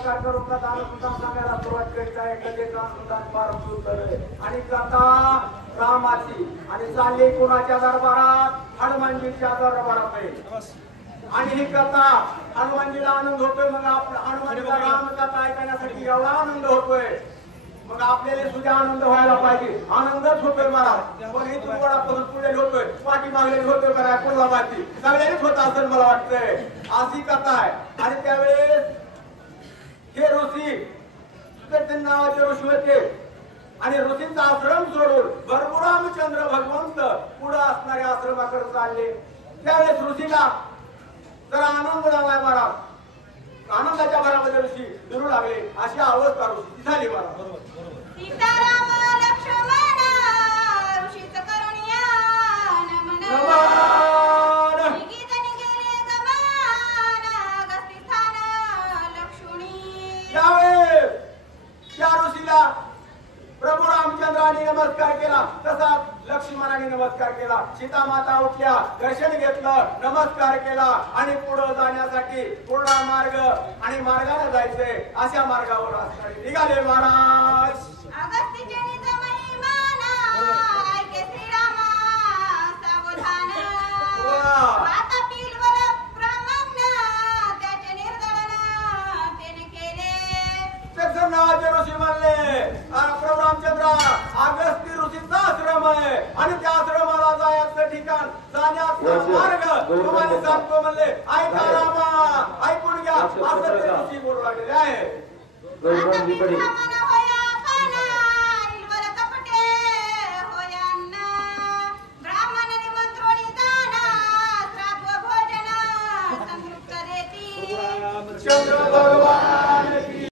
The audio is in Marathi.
नमस्कार करून कथा अनुदान सांगायला सुरुवात करीत आहे. कथेचा अनुदान फार सुंदर आहे आणि कथा रामाची आणि चालली कोणाच्या दरबारात हनुमानजीच्या दरबारात आहे. आणि ही कथा हनुमानजीला आनंद होतोय. मग हनुमानजीला राम कथा ऐकण्यासाठी एवढा आनंद होतोय. मग आपल्याला सुद्धा आनंद व्हायला पाहिजे. आनंदच होतोय मला. पण हे तुम्हाला पुढे होतोय पाठीमागले होतोय करा कोणला माहिती सगळ्यांनीच होत असेल मला वाटतंय. अशी कथा आहे. आणि त्यावेळेस हे ऋषी नावाचे ऋषी होते आणि ऋषींचा आश्रम सोडून भरपूरामचंद्र भगवंत पुढे असणाऱ्या आश्रमाकडे चालले. त्यावेळेस ऋषीला जरा आनंद झालाय महाराज. आनंदाच्या भरामध्ये ऋषी फिरू लागले. अशी अवस्था ऋषी झाली महाराज. त्या ऋषीला प्रभू रामचंद्राने नमस्कार केला. तसाच लक्ष्मणाने नमस्कार केला. सीता माता उठल्या, दर्शन घेतलं, नमस्कार केला आणि पुढे जाण्यासाठी पूर्ण मार्ग आणि मार्गाने जायचंय अशा मार्गावर असणारे निघाले महाराज. ऋषी म्हणले प्रभू रामचंद्र अगस्ती ऋषीचा आश्रम आहे आणि त्या आश्रमाला जायचं ठिकाण जाण्याचा मार्ग तुम्हाला सांगतो म्हणले. ऐका रामा ऐकून घ्या असं ते ऋषी बोलू लागलेले आहे. चंद्र